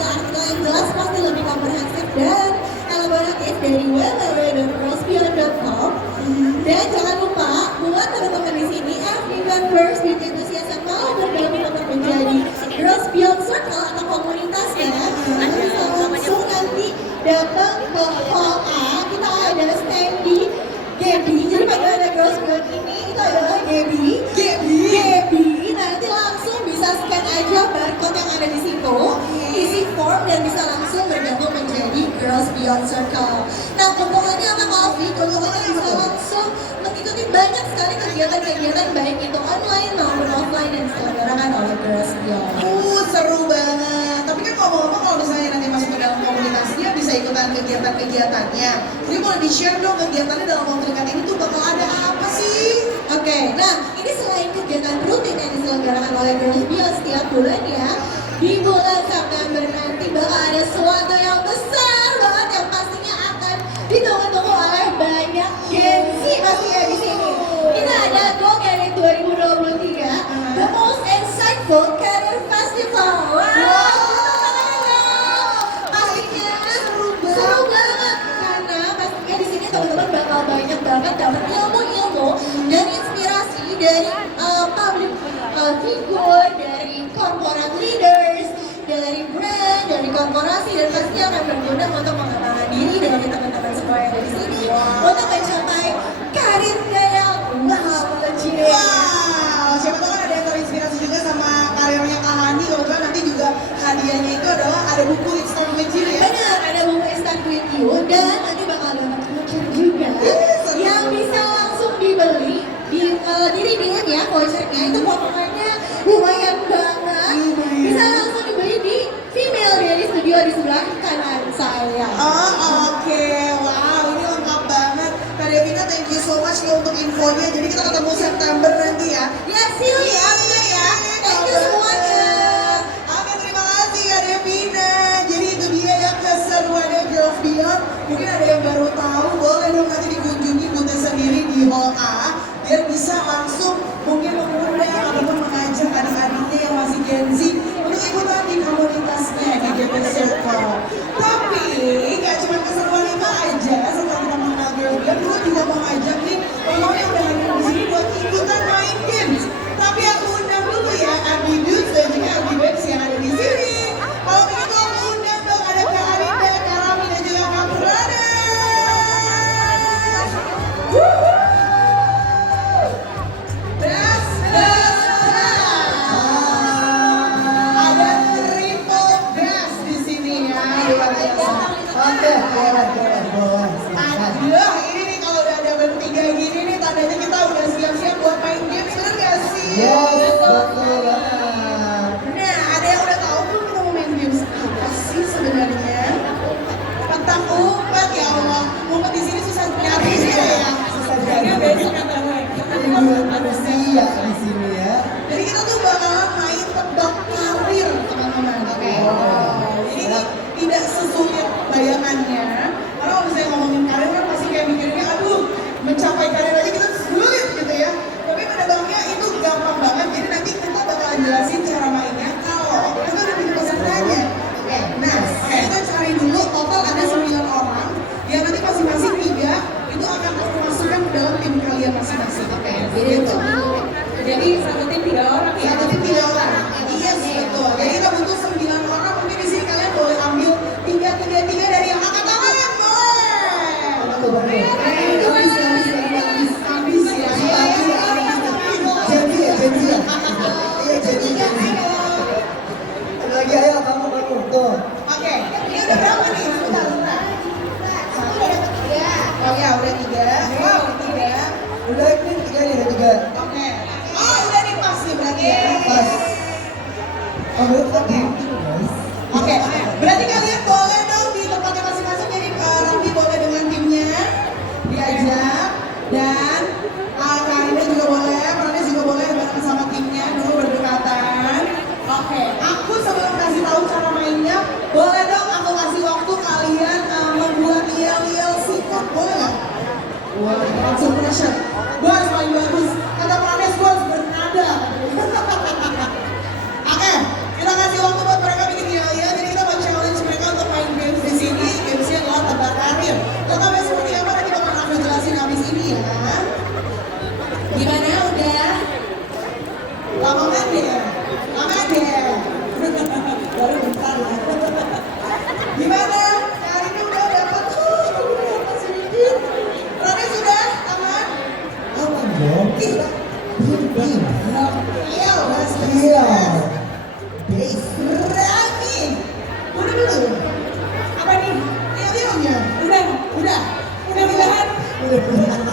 artikel-artikel yang jelas pasti lebih komprehensif dan elaboratif dari www.girlsbeyond.com. Dan jangan lupa buat teman-teman di sini FB members beauty enthusiast yang mau bergabung untuk menjadi Girls Beyond Circle atau komunitasnya, bisa langsung nanti datang ke Hall A. Kita ada stand di Gaby. Jadi pada ada Girls Beyond ini itu adalah Gaby. Nanti langsung bisa scan aja barcode yang ada di situ, isi form dan bisa langsung bergabung menjadi Girls Beyond Circle. Nah, keuntungannya apa Kak Alfi? Keuntungannya bisa langsung mengikuti banyak sekali kegiatan-kegiatan baik itu online maupun offline yang diselenggarakan oleh Girls Beyond. Seru banget. Tapi kan ngomong-ngomong kalau misalnya nanti masuk ke dalam komunitasnya bisa ikutan kegiatan-kegiatannya. Jadi boleh di-share dong kegiatannya dalam waktu dekat ini tuh bakal ada apa sih? Oke, nah ini selain kegiatan rutin yang diselenggarakan oleh Girls Beyond setiap bulan ya, di bulan September nanti bakal ada sesuatu yang besar banget yang pastinya akan ditunggu-tunggu oleh banyak Gen Z pastinya di sini. Kita ada Go Career 2023, The Most Insightful Career Festival. Pastinya seru banget karena pastinya di sini teman-teman bakal banyak banget dapat ilmu-ilmu dan inspirasi dari public figure, dari corporate leaders, dari brand, dari korporasi, dan pastinya akan berguna untuk mengembangkan diri dari teman-teman semua yang ada di sini untuk mencapai karirnya yang legit. Wow, siapa tahu kan ada yang terinspirasi juga sama karirnya Kak Hani. Kebetulan nanti juga hadiahnya itu adalah ada buku Instant With You ya. Benar, ada buku Instant With You dan nanti bakal dapat voucher juga yang bisa langsung dibeli di redeem ya, vouchernya itu potongannya lumayan banget. Bisa langsung dibeli di Female dari studio di sebelah kanan saya. Oke. Wow, ini lengkap banget. Kak Devina, thank you so much nih untuk infonya. Jadi kita ketemu September nanti ya. Ya, see you ya, thank you semuanya. Oke, terima kasih Kak Devina. Jadi itu dia ya keseruannya Girls Beyond. Mungkin ada yang baru tahu, boleh dong nanti dikunjungi booth sendiri di Hall A biar bisa langsung mungkin mengundang ataupun mengajak adik-adiknya yang masih Gen Z untuk ikutan di komunitasnya di Girls Circle. Tapi nggak cuma keseruan itu aja, setelah kita mengenal Girls Beyond, dulu juga mau ngajak nih orang yang udah hadir di sini buat ikutan main games. Tapi aku undang dulu ya Abi Dudes dan juga Abi Babes yang ada di sini. Kalau begitu aku undang dong ada Kak Arinda, Kak Rami dan juga Kak Prada. Ada triple gas di sini ya, luar biasa. Oke, boleh. Aduh, ini nih kalau udah ada bertiga gini nih tandanya kita udah siap-siap buat main games, bener gak sih? Yes, betul banget. Nah, ada yang udah tahu belum kita mau main games apa sih sebenarnya? Petak umpet ya Allah, umpet di sini susah nyari ya. Susah jadi. Besok katanya. Buat manusia di sini ya. Jadi kita tuh bakalan main tebak karir teman-teman. Oke. Jadi ini tidak sesulit bayangannya. Karena kalau misalnya ngomongin karir kan pasti kayak mikirnya aduh mencapai karir aja kita sulit gitu ya. Tapi menebaknya itu gampang banget. Jadi nanti kita bakalan jelasin cara mainnya kalau kita udah bikin pesertanya. Oke. Nah, kita cari dulu total ada 9 orang yang nanti masing-masing 3 itu akan aku masukkan ke dalam tim kalian masing-masing. Oke. Gitu. Jadi satu tim 3 orang ya. Satu tim 3 orang. Iya, betul. Jadi kita butuh 9 orang. Mungkin di sini kalian boleh ambil 3 dari yang angkat tangan ya, boleh. Habis ya. Janji ya. Iya, janji. Ada lagi, ayo kamu tuh. Oke. Ini udah berapa nih? Sebentar. Aku udah dapat 3. Oh ya, udah 3. Wow, 3. Udah ini 3 nih, 3. Oke. Oh, udah nih pas nih berarti ya. Pas. Oh, berarti guys. Oke. Berarti kalian boleh dong di tempatnya masing-masing. Jadi Raffi boleh dengan timnya diajak dan Karina juga boleh, Prades juga boleh bareng sama timnya dulu berdekatan. Oke. Aku sebelum kasih tahu cara mainnya, boleh dong aku kasih waktu kalian membuat yel-yel sikap, boleh nggak? Wah, langsung pressure. Gue harus paling bagus. Kata Prades gue harus bernada. Oke, kita kasih waktu buat mereka bikin yel-yel. Jadi kita baca Berani. Udah dulu. Apa nih? Yel-yelnya? Udah. Mudah-mudahan.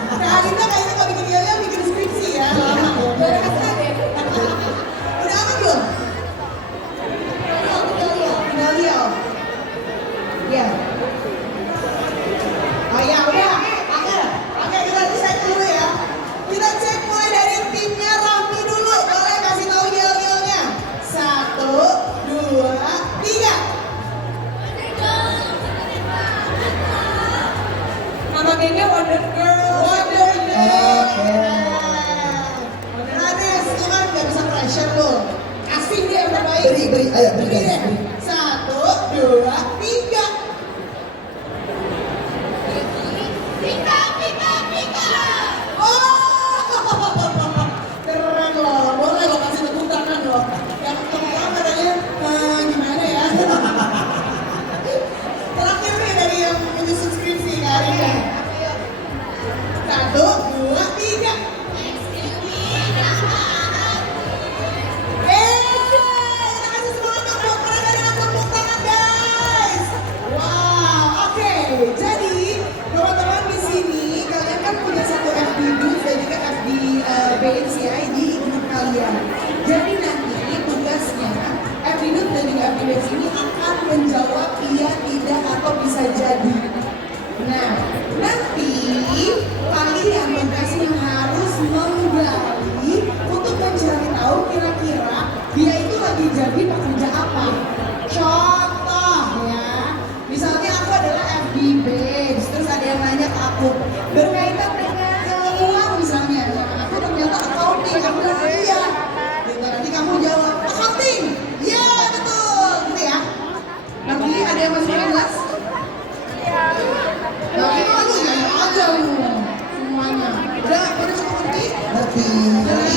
Kak Arinda kayaknya kalau bikin yel-yel bikin skripsi ya. Lama. Udah aman belum? Tinggal yel. Ya. Oh ya udah. Oke kita cek dulu ya. Kita cek mulai dari timnya Raffi dulu. Boleh kasih tahu yel-yelnya. 1, 2, 3. Nama gengnya Wonder Girl. Wonder Girl. Oke. Anes, lu kan gak bisa pressure lo. Kasih dia yang terbaik. Beri, ayo beri Beri guys. deh. 1, 2, 3. Oh, keren loh. Boleh lo kasih tepuk tangan loh. Yang pertama katanya gimana ya? Terakhir nih dari yang menyusun skripsi hari ini. 1, 2, 3. Kita kasih semangat buat mereka dengan tepuk tangan guys. Wow, oke. Jadi teman-teman di sini kalian kan punya satu FB booth dan juga FB page ya di grup kalian. Jadi nanti tugasnya FB booth dan juga FB page ini akan menjawab iya, tidak atau bisa jadi. Nah, nanti kalian tugasnya harus menggali untuk mencari tahu kira-kira dia itu lagi jadi pekerja apa. Contoh ya, misalnya aku adalah FB Babes, terus ada yang nanya ke aku berkaitan dengan uang misalnya. Nah, aku ternyata accounting, aku bilang iya. Gitu, nanti kamu jawab accounting, iya betul, gitu ya. Nanti ada yang masih kelas? Nah, itu lu ya aja lu semuanya. Udah cukup ngerti? Ngerti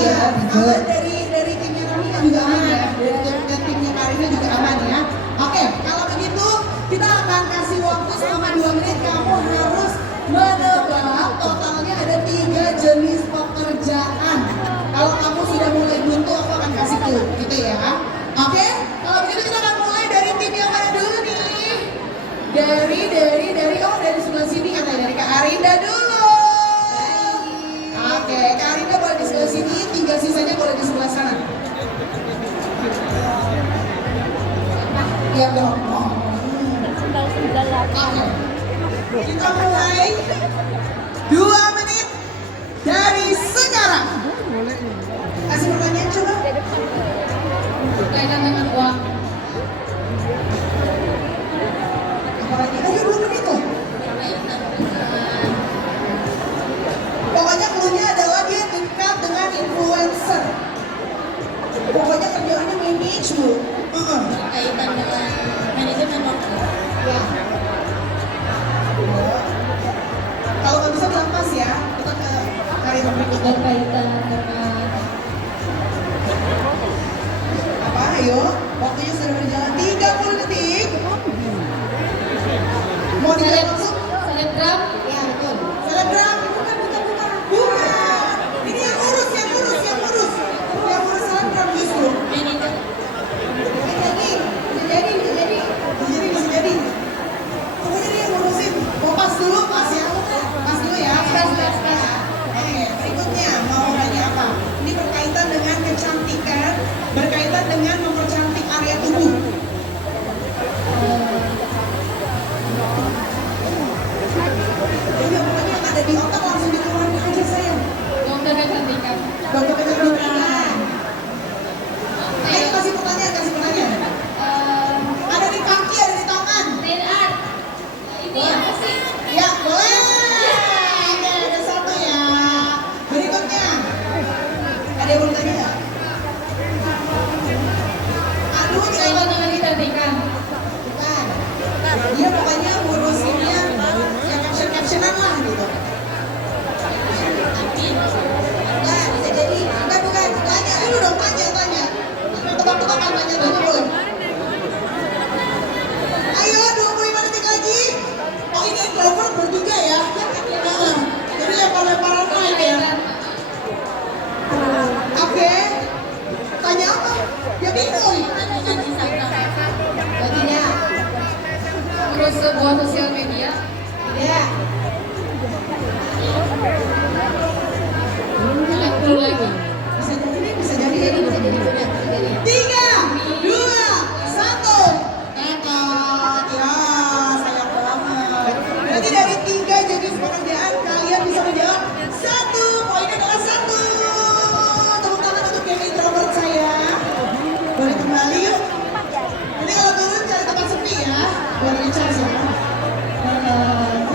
ya, Aman Bije. dari timnya Ramina juga aman ya. Dari timnya Karina juga aman ya. Oke, kalau begitu kita akan kasih waktu selama 2 menit. Kamu harus menebak totalnya ada 3 jenis pekerjaan. Kalau kamu sudah mulai buntu, aku akan kasih clue, gitu ya. Oke, kalau begitu kita akan mulai dari tim yang mana dulu nih? Dari sebelah sini katanya dari Kak Arinda dulu. Oke, Kak Arinda boleh di sebelah sini, 3 sisanya boleh di sebelah sana. Iya dong. Oke. Kita mulai 2 menit dari sekarang. Kasih pertanyaan coba. Kaitan dengan uang. Apalagi? Ayo 2 menit tuh. Pokoknya clue-nya adalah dia dekat dengan influencer. Pokoknya kerjaannya manage bu. Kaitan dengan manajemen waktu. Ya. Kalau nggak bisa bilang pas ya, kita ke karya berikutnya. Berkaitan dengan Apa? Ayo, waktunya sebuah sosial media. Ya. Lihat dulu lagi. Bisa jadi nih, bisa jadi. 3, 2, 1. Nekat. Ya, sayang banget. Berarti dari 3 jenis pekerjaan kalian bisa menjawab 1. Poinnya adalah 1. Tepuk tangan untuk game introvert saya. Boleh kembali yuk. Ini kalau turun cari tempat sepi ya. Buat recharge ya.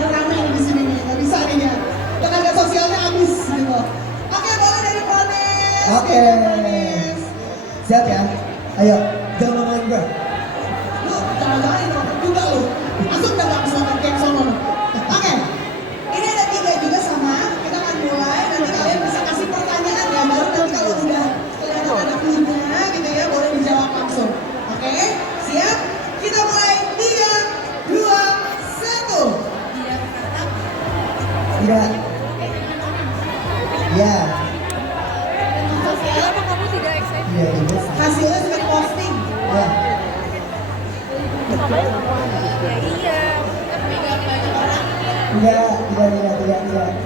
Ramai di sini nih, nggak bisa nih ya. Tenaga sosialnya habis gitu. Oke, boleh dari Pranes. Oke. Pranes. Siap ya? Ayo, jangan ngomongin gue. Lu jangan-jangan introvert juga lu. Masuk nggak langsung ke game sono? Oke. Ini ada 3 juga sama. Kita akan mulai. Nanti kalian bisa kasih pertanyaan ya. Baru nanti kalau udah kelihatan ada clue-nya gitu ya, boleh dijawab langsung. Oke? Siap? Kita mulai. 3, 2, 1. Tidak. Ya. Sosial apa kamu tidak excited? Iya, ini. Hasilnya sudah posting. Ya. Ya iya. Tapi nggak banyak orang. Tidak.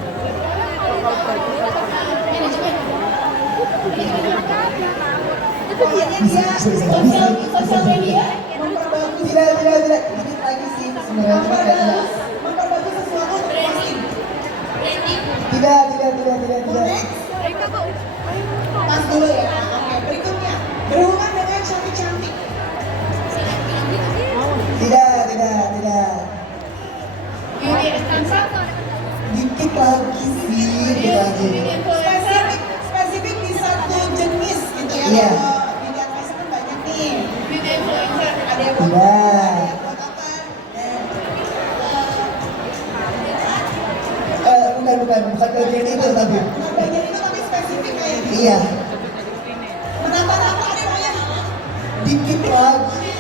Pokoknya dia sosial media memperbagus Tidak. Dikit lagi sih sebenarnya. Cuma nggak tidak. memperbagus sesuatu untuk posting. Branding. Tidak. Next, pas dulu ya. Oke, berikutnya berhubungan dengan cantik-cantik. Tidak. Beauty influencer. Dikit lagi sih, dikit lagi. Beauty influencer. Spesifik di satu jenis gitu ya. Iya. Kalau di advisor kan banyak nih. Beauty influencer. Ada yang buat Tidak. ada yang buat apa? Bukan bagian itu tapi. Bukan bagian itu tapi spesifik kayak gitu. Iya. Menata-nata nih pokoknya. Dikit lagi.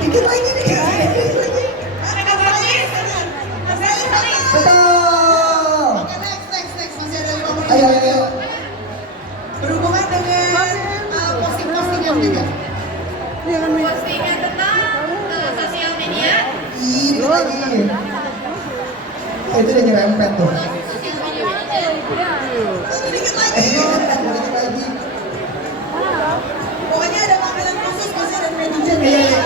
Dikit lagi. Ada Mas Bayu, benar. Betul. Oke, next. Masih ada 5 menit. Ayo. Berhubungan dengan posting-postingan juga. Postingan tentang sosial media. Dikit lagi. Itu udah nyerempet tuh. Sosial media manager. Dikit lagi. Dikit lagi. Pokoknya ada panggilan khusus masih ada manajer. Iya.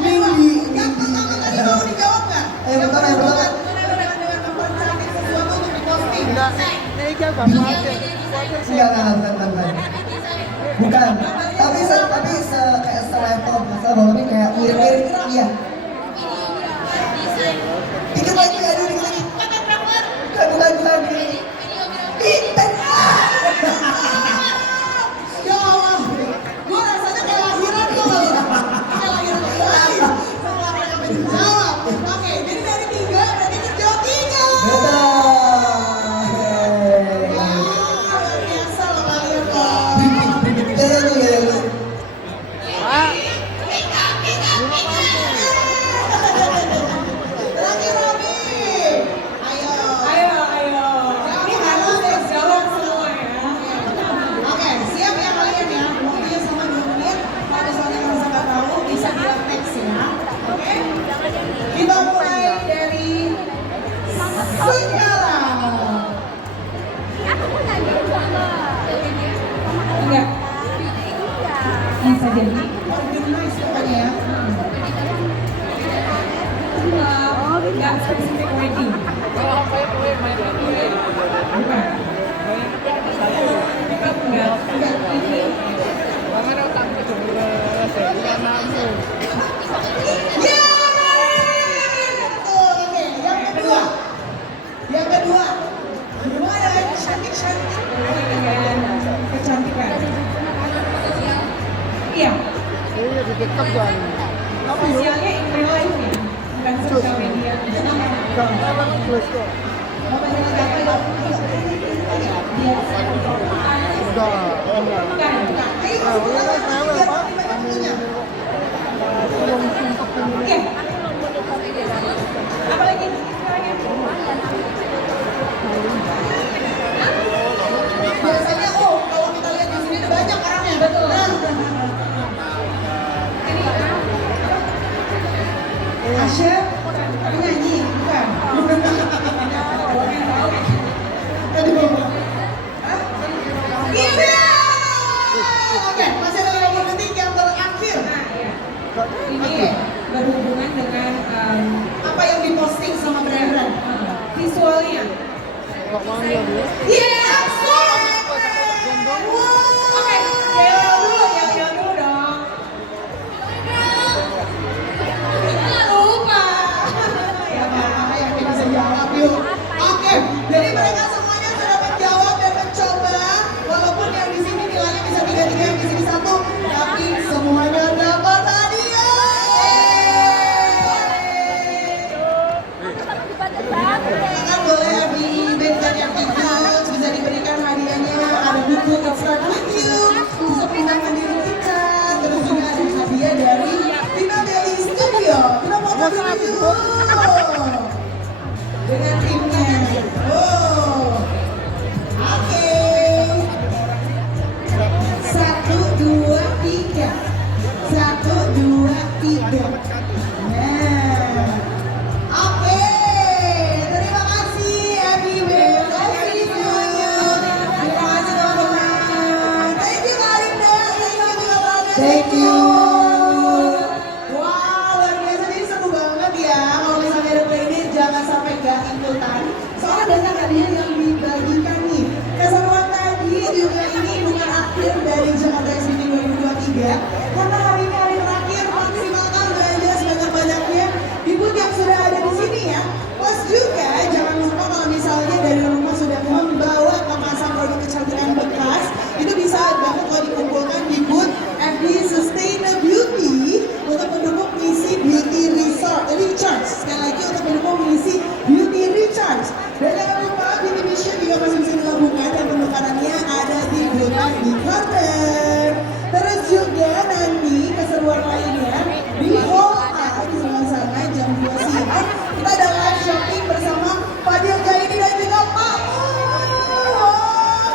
Minggi. Yang pertama tadi mau dijawab nggak? Yang pertama. Dengan mempercantik sesuatu untuk diposting. Enggak. Bukan. Tapi kayak selevel, bahwa ini kayak mirip-mirip. Iya. Dikit lagi. Bukan. Ya Allah, gue rasanya kayak lahiran tuh. Kayak lahiran lagi. Setelah mereka menjawab. Oke, jadi dari 3 berarti terjawab 3. Luar biasa loh kalian loh. Terakhir Robi. Ayo. Ini harus jawab semua ya. Oke, siap ya kalian ya. Waktunya sama 2 menit. Kalau misalnya kalian nggak tahu, bisa bilang next ya. Oke? Kita mulai dari sekarang. Enggak. Bisa jadi. Organize pokoknya ya. Enggak spesifik wedding. Bukan. Enggak. Ini. Betul. Oke, yang kedua. Berhubungan dengan cantik-cantik. Kecantikan. Iya. Sosialnya in real life ya, bukan sosial media. Oke. Apa lagi? Biasanya kalau kita lihat di sini ada banyak orangnya, betul. Chef, penyanyi, bukan? Tadi bawa. Hah? Iya! Oke, masih ada 50 detik yang terakhir. Ini berhubungan dengan Apa yang diposting sama brand-brand? visualnya. Yes! Oke, jauh dulu dong. Nggak lupa. Ya Pak, yang bisa jawab yuk. Oke, jadi mereka semuanya sudah menjawab dan mencoba. Walaupun yang di sini nilainya bisa 3, yang di sini 1, tapi semuanya dapat hadiah. Silakan boleh di bagian yang ikut bisa diberikan hadiahnya. Ada buku It Start With You, bisa pindahan diri kita, terus juga ada hadiah dari Tina Belly Studio. Kita foto dulu dengan timnya. Oh, oke. 1, 2, 3. 1, 2, 3. Nah, oke. Terima kasih Happy birthday semuanya. Terima kasih teman-teman. Thank you Kak Linda. Thank you Bila Balda. Thank you. Wow, luar biasa ini seru banget ya. Kalau misalnya ada playlist jangan sampai gak ikutan. Soalnya banyak hadiah yang dibagikan nih. Keseruan tadi juga ini bukan akhir dari Jakarta Expo 2023. Karena hari ini hari terakhir, maksimalkan belanja sebanyak-banyaknya di booth yang sudah ada di sini ya. Plus juga jangan lupa kalau misalnya dari rumah sudah membawa kemasan produk kecantikan bekas, itu bisa banget kalau dikumpulkan di booth FB Sustainable Beauty untuk mendukung misi Beauty Resort Recharge. Sekali lagi untuk mendukung misi Beauty Recharge. Dan jangan lupa Beauty Mission juga masih bisa dilakukan dan penukarannya ada di booth FB Corner. Terus juga nanti keseruan lainnya di Hall A di sebelah sana jam 2 siang kita ada live shopping bersama Fadil Jaini dan juga Pak Mu.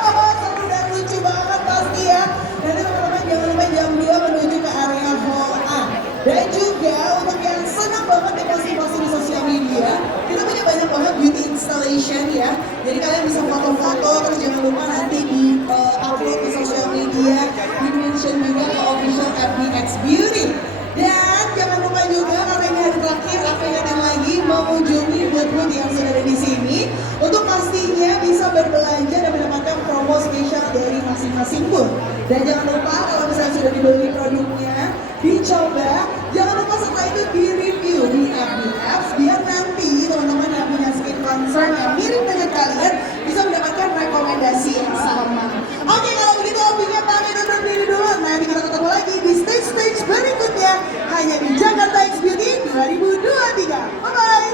Wow, seru dan lucu banget pasti ya. Nanti teman-teman jangan lupa jam 2 menuju ke area Hall A. Dan juga untuk yang senang banget di posting-posting di sosial media, kita punya banyak banget beauty installation ya. Jadi kalian bisa foto-foto, terus jangan lupa nanti di upload ke sosial media, di mention juga ke official FBX Beauty. Dan jangan lupa juga karena ini hari terakhir, aku ingatin lagi mengunjungi booth-booth yang sudah ada di sini untuk pastinya bisa berbelanja dan mendapatkan promo spesial dari masing-masing booth. Dan jangan lupa kalau misalnya sudah dibeli produknya, dicoba, jangan lupa setelah itu di-review di FBX biar nanti teman-teman yang punya skin concern yang mirip dengan kalian bisa mendapatkan rekomendasi yang sama. Oke, kalau begitu Opinya pamit undur diri dulu. Nanti kita ketemu lagi di stage-stage berikutnya hanya di Jakarta X Beauty 2023. Bye-bye!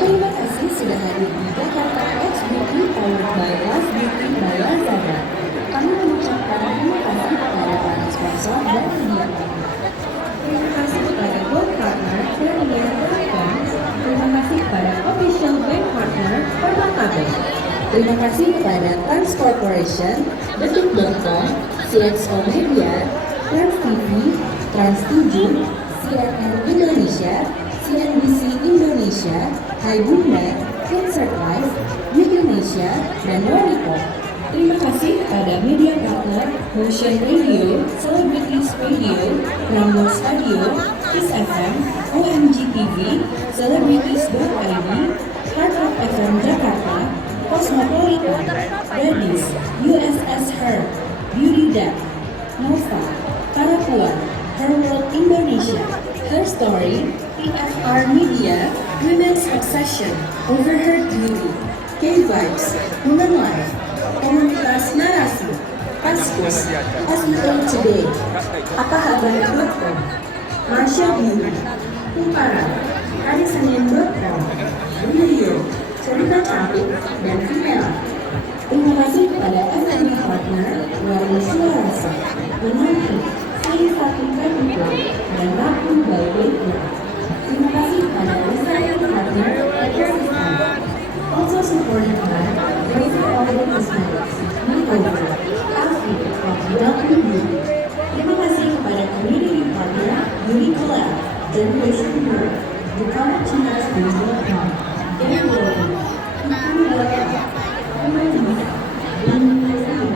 Terima kasih sudah hadir di Jakarta X Beauty powered by Love Beauty by Lazada. Kami mengucapkan terima kasih kepada para sponsor dan media partner. Terima kasih kepada Gold Partner Premier.com. Terima kasih kepada Official Bank Partner Permatabank. Terima kasih kepada Trans Corporation, Detik.com, CXO Media, Trans TV, Trans 7, CNN Indonesia, CNBC Indonesia, Hai Bunda, Concert Life, Indonesia, dan Waripo. Terima kasih kepada media partner Motion Radio, Celebrities Radio, Prambors Radio, Kiss FM, OMG TV, Celebrities.id, Hard Rock FM Jakarta, Cosmopolitan, Redis, USS Her, Beauty Dap, Nova, Parapuan, Her World Indonesia, Her Story, PFR Media, Women's Obsession, Overheard Beauty, K-Vibes, Women Life, Komunitas Narasi, Paskus, SEO Today, Apakabar.com, Marsha Beauty, Kumparan, Harisenin.com, Video, Cerita Cantik, dan Vimela. Terima kasih kepada FB Partner, Warna Suarasa, Menanti, Sri Satu Kapitra, dan Rapu Baiknya. Terima kasih kepada Reselling Partner, Ekersistan. Also supported by Razer Audio Design. Productioners.com. Dari Logo, Ikan Bola, Pemain, dan Media,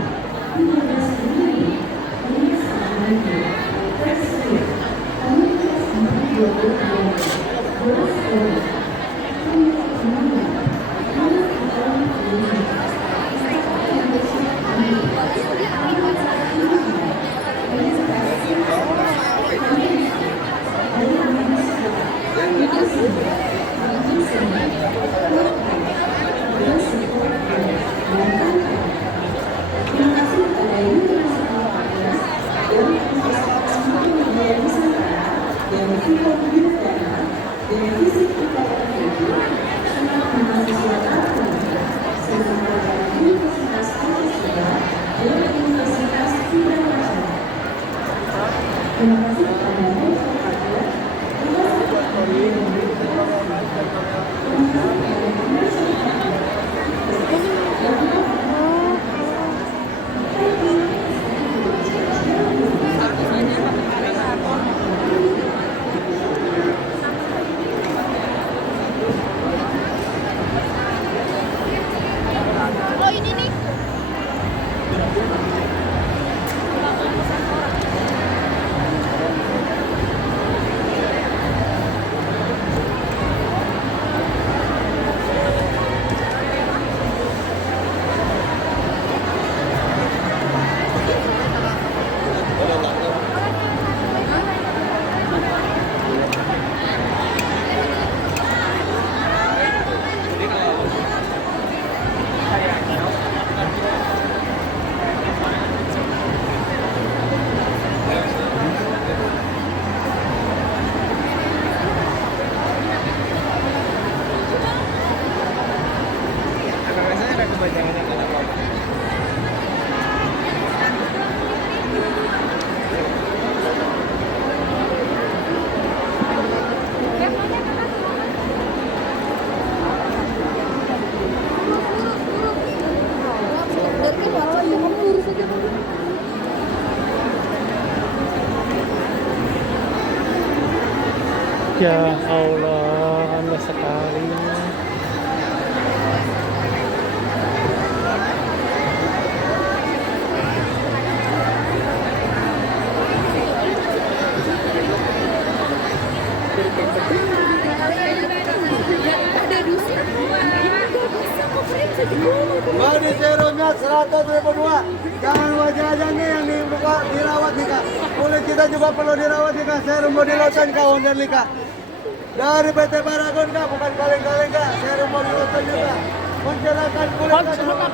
15 sendiri, Indonesia Maju, Presiden, Komunitas 2022, Bola Sekolah, Komunitas Semuanya, Komunitas Akademi Indonesia, Istana Indonesia Kami, Komunitas Indonesia, Terima kasih kepada Universitas Partners dan Universitas Multimedia Nusantara yang bersikap bijaksana dengan visi pendidikan tinggi, senat mahasiswa terpilih, serta kepada Universitas Pancasila dan Universitas Indonesia. Terima kasih kepada Universitas Partners. Terima kasih kepada Universitas Oh ini nih. Ya Allah, Anda sekali. Mau di serumnya 100.000 dua. Jangan wajah aja nih yang dirawat nih kak. Kulit kita juga perlu dirawat nih kak. Serum body lotion kak, Wonderly kak. Dari PT Paragon kak, bukan kaleng-kaleng kak. Serum body lotion juga. Mencerahkan kulit kak.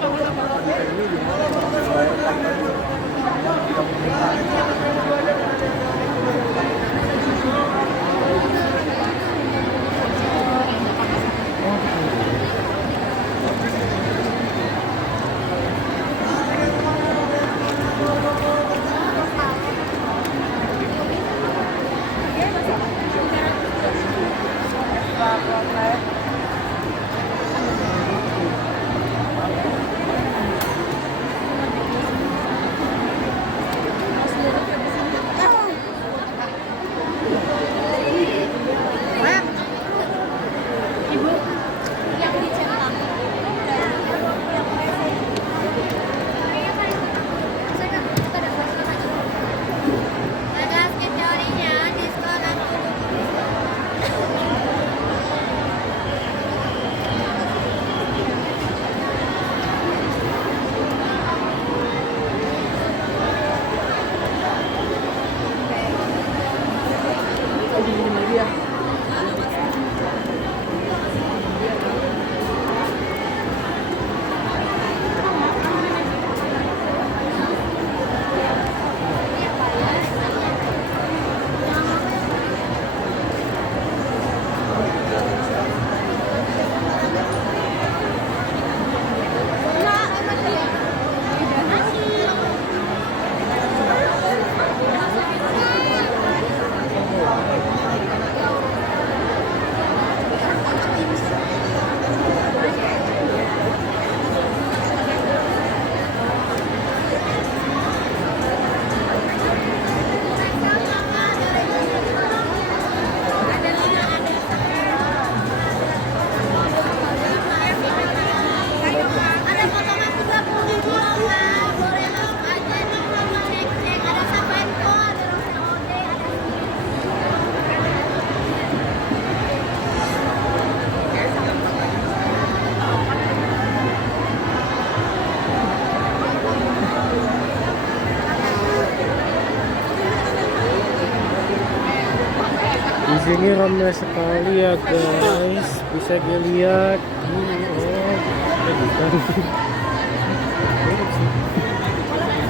ramai sekali ya guys, bisa dilihat.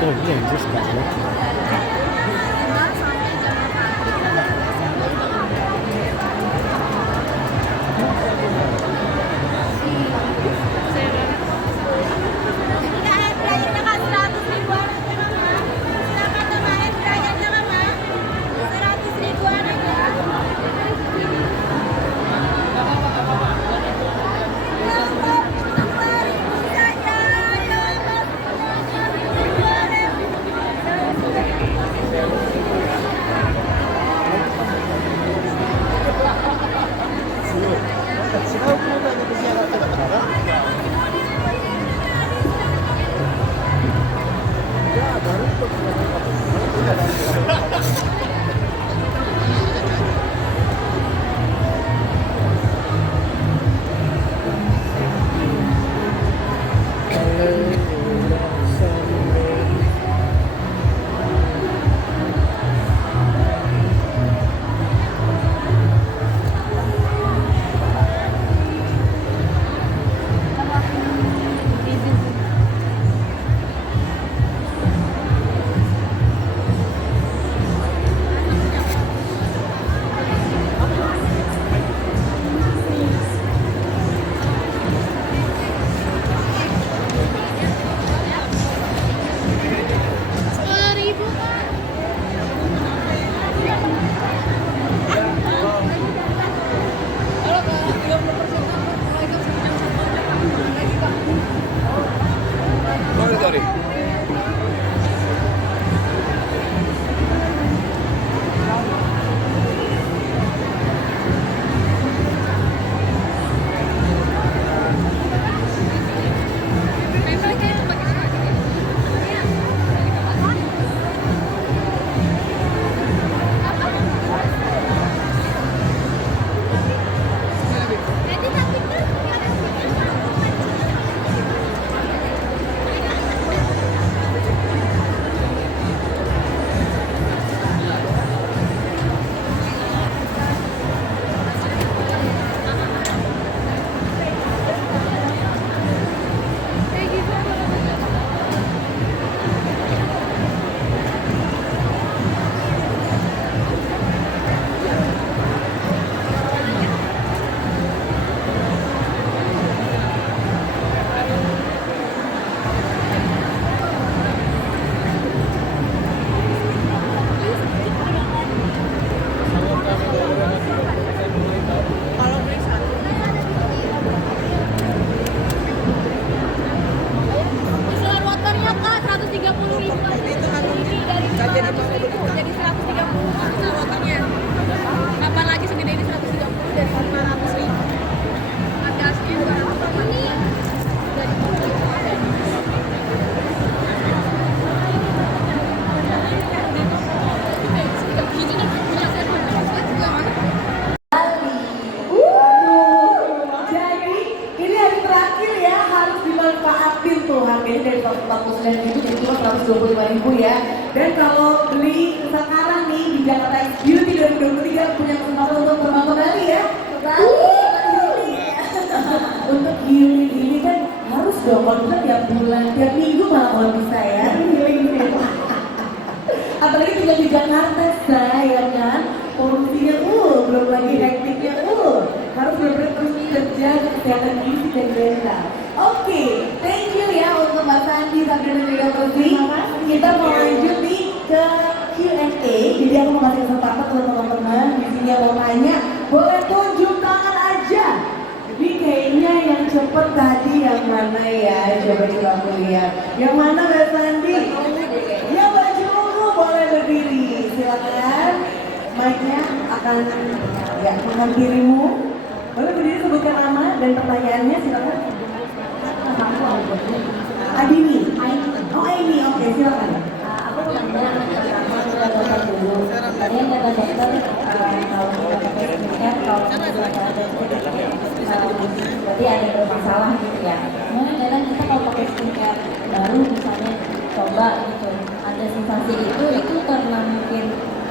Oh iya, just banget. harganya dari 149.000 jadi cuma 125.000 ya. Dan kalau beli sekarang nih di Jakarta X Beauty 2023 punya kesempatan untuk terbang kembali ya. Untuk healing ini kan harus dong, kalau bisa tiap bulan, tiap minggu malah kalau bisa ya healing. Apalagi tinggal di Jakarta saya kan, polusinya belum lagi hektiknya harus benar-benar terus kerja kesehatan gizi dan mental. Oke, thank you ya untuk Mbak Sandy, Sabda dan juga Putri. Kita mau lanjut nih ke Q&A. Jadi aku mau kasih kesempatan untuk teman-teman di sini yang mau tanya, boleh tunjuk tangan aja. Jadi kayaknya yang cepet tadi yang mana ya? Coba aku lihat. Yang mana Mbak Sandy? Yang baju ungu boleh berdiri. Silakan. Mic-nya akan ya menghampirimu. Boleh berdiri, sebutkan nama dan pertanyaannya, silakan. Adini. Oh Aini, oke silakan. Aku mau nanya pertama sudah dokter dulu. Tadi kata dokter kalau kita pakai skincare kalau misalnya ada berarti ada bermasalah gitu ya. Mungkin kadang kita kalau pakai skincare baru misalnya coba gitu ada sensasi itu karena mungkin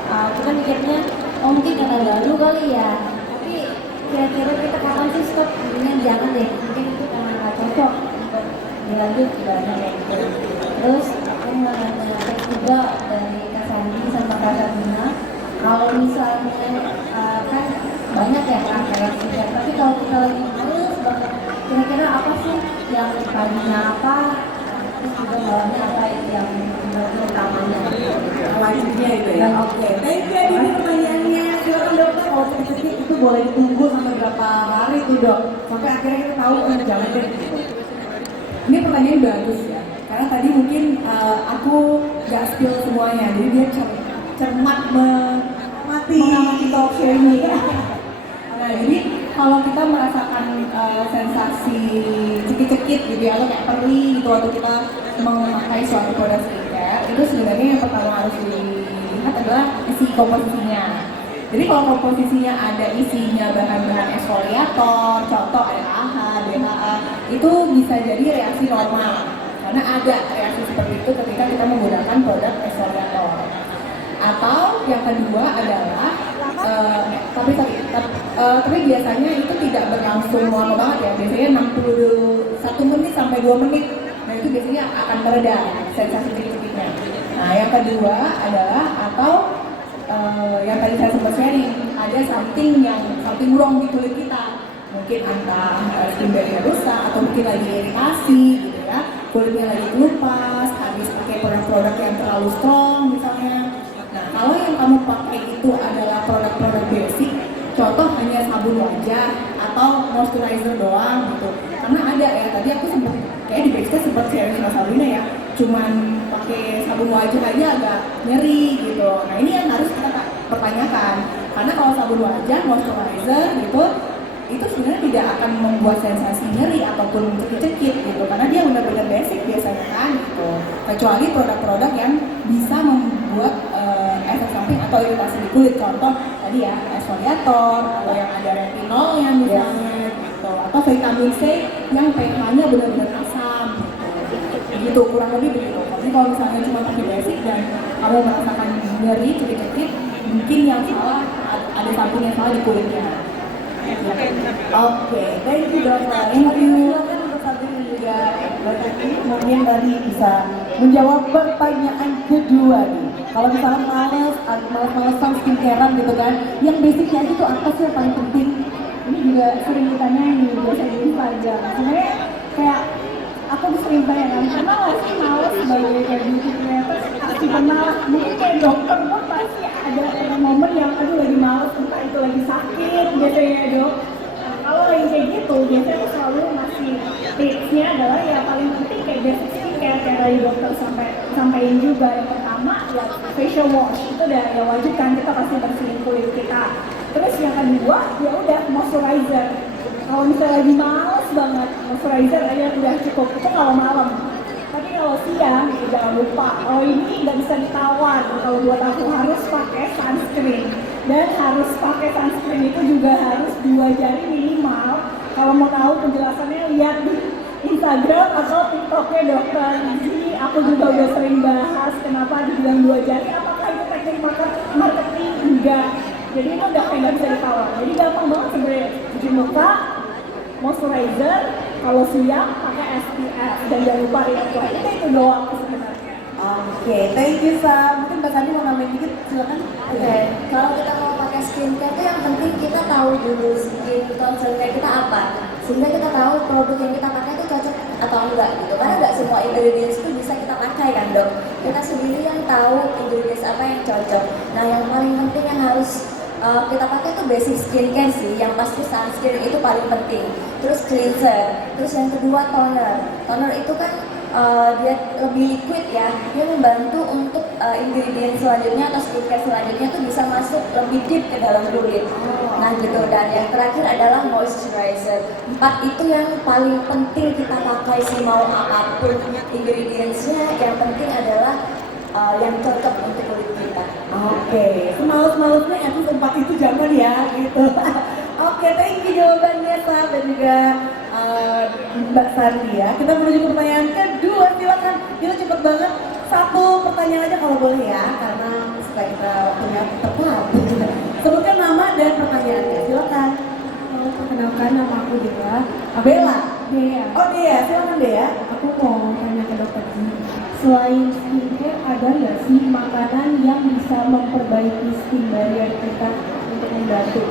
kita mikirnya Oh mungkin kata baru kali ya. Tapi kira-kira kita kapan sih stop? Mendingan jangan deh. Mungkin itu karena nggak cocok untuk dilanjut ibaratnya kayak gitu. Terus aku mau nanya juga dari Kak Sandi sama Kak Sabina. Kalau misalnya kan banyak ya kan kayak gitu. Tapi kalau kita lagi males banget, kira-kira apa sih yang paginya apa? Terus juga malamnya apa yang menurut utamanya? Wajibnya itu ya. Oke. Thank you Adi, ini pertanyaannya. Silakan dokter, kalau sakit-sakit itu boleh ditunggu sampai berapa hari tuh dok? Sampai akhirnya kita tahu jangan deh. Ini pertanyaan bagus ya. Karena tadi mungkin aku gak spill semuanya, jadi dia cermat mengamati talk show ini. Nah jadi kalau kita merasakan sensasi cekit-cekit gitu ya, atau kayak perih gitu waktu kita memakai suatu produk skincare, itu sebenarnya yang pertama harus dilihat adalah isi komposisinya. Jadi kalau komposisinya ada isinya bahan-bahan eksfoliator, contoh ada AHA, BHA, itu bisa jadi reaksi normal. Karena ada reaksi seperti itu ketika kita menggunakan produk eksfoliator. Atau yang kedua adalah tapi biasanya itu tidak berlangsung lama banget ya, biasanya 61 menit sampai 2 menit. Nah itu biasanya akan mereda sensasi cekit-cekitnya. Nah yang kedua adalah atau yang tadi saya sempat sharing, ada something wrong di kulit kita. Mungkin entah skin barrier rusak atau mungkin lagi iritasi gitu ya, kulitnya lagi kelupas, habis pakai produk-produk yang terlalu strong misalnya. Nah, kalau yang kamu pakai itu adalah produk-produk basic, contoh hanya sabun wajah atau moisturizer doang gitu. Karena ada ya, tadi aku sempat kayak di backstage sempat sharing sama Sabrina ya, cuman pakai sabun wajah aja agak nyeri gitu. Nah, ini yang harus kita pertanyakan. Karena kalau sabun wajah, moisturizer gitu, itu sebenarnya tidak akan membuat sensasi nyeri ataupun cekit-cekit gitu, karena dia benar-benar basic biasanya kan gitu. Kecuali produk-produk yang bisa membuat efek samping atau iritasi di kulit, contoh tadi ya eksfoliator atau yang ada retinolnya misalnya gitu, atau vitamin C yang pH-nya benar-benar asam gitu, kurang lebih begitu. Tapi kalau misalnya cuma pakai basic dan kamu merasakan nyeri cekit-cekit, mungkin yang salah ada something yang salah di kulitnya. Oke, thank you dokter. Thank you. Silakan untuk Sabrina juga dokter ini mungkin tadi bisa menjawab pertanyaan kedua nih. Kalau misalnya males-malesan skincarean gitu kan, yang basicnya itu apa sih yang paling penting? Ini juga sering ditanyain nih biasa di Instagram. Sebenarnya kayak aku sering tanyakan, kenapa sih males sebagai kayak beauty creator pasti pernah, mungkin kayak dokter pun pasti ada momen yang aduh lagi males, entah itu lagi sakit biasanya dok. Nah, kalau lagi kayak gitu biasanya aku selalu ngasih tipsnya adalah ya paling penting kayak basic skincare kayak tadi dokter sampaikan juga. Yang pertama ya facial wash, itu udah ya wajib kan, kita pasti bersihin kulit kita. Terus yang kedua ya udah moisturizer. Kalau misalnya lagi males banget, moisturizer aja udah cukup, itu kalau malam. Tapi kalau siang, ya jangan lupa, kalau ini nggak bisa ditawar, kalau buat aku harus pakai sunscreen. Dan harus pakai sunscreen itu juga harus 2 jari minimal. Kalau mau tahu penjelasannya lihat di Instagram atau TikToknya dokter. Jadi aku juga udah sering bahas kenapa dibilang 2 jari, apakah itu teknik marketing? Enggak. Jadi itu udah kayak nggak bisa ditawar. Jadi gampang banget sebenarnya, cuci muka, moisturizer, kalau siang pakai SPF dan jangan lupa reaction. Itu doang sebenarnya. Oke, thank you Sam. Mungkin Mbak Sandi mau nambahin dikit, silakan. Oke, kalau kita mau pakai skincare itu yang penting kita tahu dulu skin tone skincare kita apa, sehingga kita tahu produk yang kita pakai itu cocok atau enggak gitu. Karena enggak semua ingredients itu bisa kita pakai kan dok. Kita sendiri yang tahu ingredients apa yang cocok. Nah yang paling penting yang harus kita pakai itu basic skincare sih, yang pasti sunscreen itu paling penting. Terus cleanser, terus yang kedua toner. Toner itu kan dia lebih liquid ya, dia membantu untuk ingredient selanjutnya atau skincare selanjutnya tuh bisa masuk lebih deep ke dalam kulit. Nah gitu, dan yang terakhir adalah moisturizer. 4 itu yang paling penting kita pakai sih, mau apapun ingredientsnya, yang penting adalah yang cocok untuk kulit kita. Oke, semales-malesnya itu 4 itu jangan ya gitu. Oke, thank you jawabannya Sab dan juga Mbak Sandi ya. Kita menuju ke pertanyaan kedua, silakan. Kita cepet banget, 1 pertanyaan aja kalau boleh ya, karena supaya kita waktunya tepat. Sebutkan nama dan pertanyaannya, silakan. Perkenalkan, nama aku Dea. Bella. Dea. Oh Dea, silakan Dea. Aku mau tanya ke dokter Ji. Selain skincare, ada nggak sih makanan yang bisa memperbaiki skin barrier kita untuk membantu?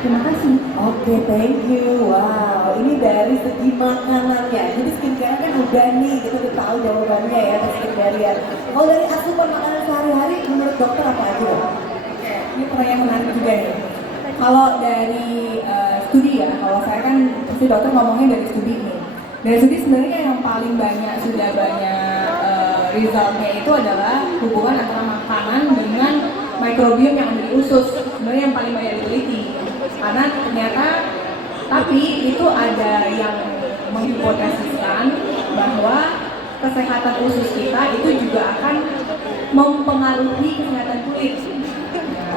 Terima kasih. Oke, thank you. Wow, ini dari segi makanannya. Jadi skincare kan udah nih, kita udah tahu jawabannya ya, ke skin barrier. Kalau dari asupan makanan sehari-hari, menurut dokter apa aja? Oke, ini pertanyaan menarik juga nih. Kalau dari studi ya, kalau saya kan pasti dokter ngomongnya dari studi nih. Dari studi sebenarnya yang paling banyak sudah banyak resultnya itu adalah hubungan antara makanan dengan mikrobiom yang ada di usus. Sebenarnya yang paling banyak diteliti. Karena ternyata, tapi itu ada yang menghipotesiskan bahwa kesehatan usus kita itu juga akan mempengaruhi kesehatan kulit.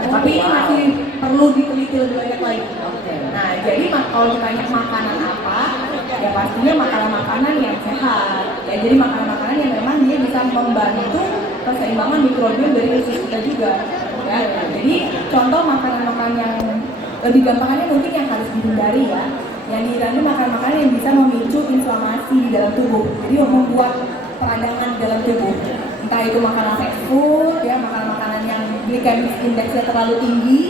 Tapi ini masih perlu diteliti lebih banyak lagi. Nah, jadi kalau ditanya makanan apa, ya pastinya makanan-makanan yang sehat. Ya, jadi makanan-makanan yang memang dia bisa membantu keseimbangan mikrobiom dari usus kita juga. Ya, jadi contoh makanan-makanan yang lebih gampangnya mungkin yang harus dihindari ya. Yang dihindari makanan-makanan yang bisa memicu inflamasi di dalam tubuh. Jadi membuat peradangan di dalam tubuh. Entah itu makanan fast food, ya makanan-makanan yang glycemic indexnya terlalu tinggi.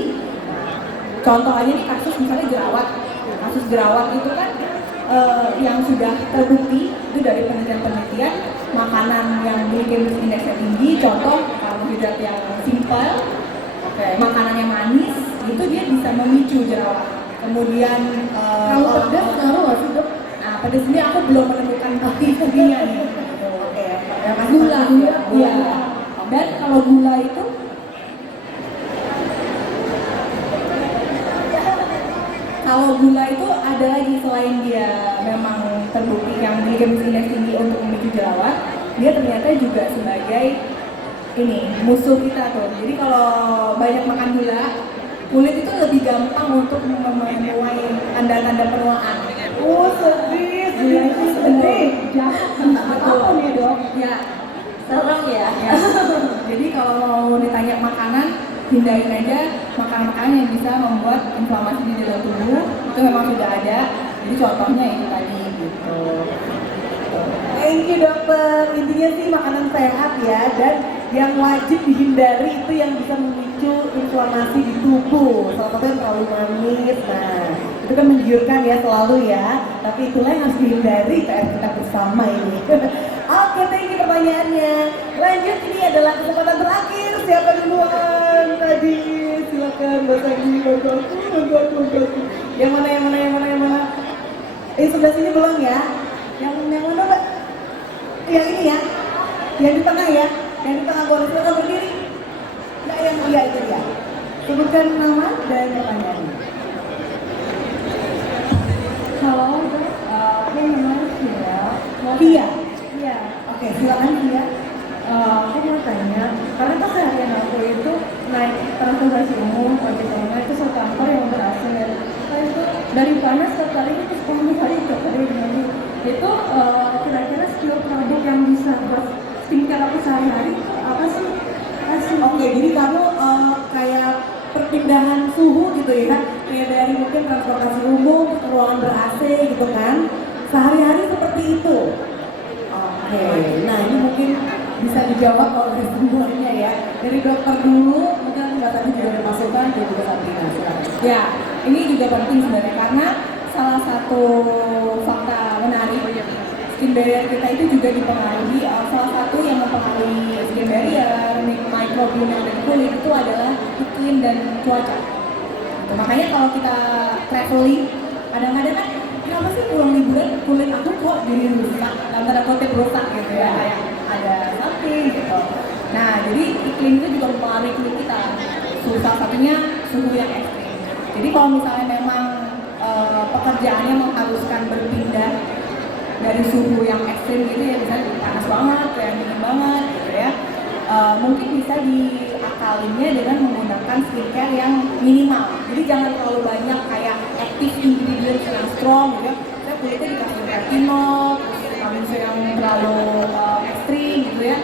Contoh aja nih kasus misalnya jerawat. Kasus jerawat itu kan yang sudah terbukti itu dari penelitian-penelitian makanan yang glycemic indexnya tinggi, contoh karbohidrat yang simple, makanan yang manis, itu dia bisa memicu jerawat. Kemudian Kalau pedas ngaruh nggak sih dok? nah pedas ini aku belum menemukan buktinya nih. Gula, ya. Dan kalau gula itu ada lagi selain dia memang terbukti yang glycemic index tinggi untuk memicu jerawat, dia ternyata juga sebagai ini musuh kita tuh. Jadi kalau banyak makan gula, kulit itu lebih gampang untuk menuai tanda-tanda penuaan. Oh sedih, Gula itu sedih. Betul nih dok. Ya, Serem ya. ya. Jadi kalau mau ditanya makanan, hindarin aja makanan-makanan yang bisa membuat inflamasi di dalam tubuh. Itu memang sudah ada. Jadi contohnya itu tadi gitu. Thank you dokter. Intinya sih makanan sehat ya, dan yang wajib dihindari itu yang bisa memicu inflamasi di tubuh. Salah satunya terlalu manis. Nah, itu kan menggiurkan ya selalu ya. Tapi itulah yang harus dihindari PR kita bersama ini. Oke, thank you pertanyaannya. Lanjut, ini adalah kesempatan terakhir. Siapa duluan tadi? Silakan Mbak Sandi, aku. Yang mana? Sebelah sini belum ya? Yang mana Mbak? Yang ini ya? Yang di tengah ya? Yang di tengah boleh silakan berdiri. Nah, yang iya itu dia. Sebutkan nama dan pertanyaannya. Halo, dok. Aku namanya Sia. Iya. Iya. Oke, silakan Tia. Aku mau tanya, karena keseharian aku itu naik transportasi umum, ojek online itu satu kantor yang ber-AC. Nah, itu dari panas ke kali itu 10 kali ke kali lagi. Itu kira-kira skill produk yang bisa buat skincare aku sehari-hari itu apa sih? Oke, jadi kamu kayak perpindahan suhu gitu ya, kayak dari mungkin transportasi umum ke ruangan ber-AC gitu kan, sehari-hari seperti itu. Oke, nah ini mungkin bisa dijawab oleh semuanya ya. Dari dokter dulu, mungkin Mbak tadi juga ada masukan, dan juga Sabrina. Ya, ini juga penting sebenarnya karena salah satu fakta menarik skin barrier kita itu juga dipengaruhi, salah satu yang mempengaruhi skin barrier, microbiome yang ada di kulit itu adalah iklim dan cuaca. Gitu. Makanya kalau kita traveling, kadang-kadang kan kenapa sih pulang liburan kulit aku kok jadi rusak, dalam tanda kutip rusak gitu ya, kayak ada something gitu. Nah, jadi iklim itu juga mempengaruhi kulit kita. Salah satunya suhu yang ekstrim. Jadi kalau misalnya memang pekerjaannya mengharuskan berpindah dari suhu yang ekstrim gitu ya, misalnya panas banget, kayak dingin banget gitu ya, mungkin bisa diakalinnya dengan menggunakan skincare yang minimal. Jadi jangan terlalu banyak kayak active ingredients yang strong gitu ya. Saya kulitnya dikasih retinol, terus yang terlalu ekstrim gitu ya.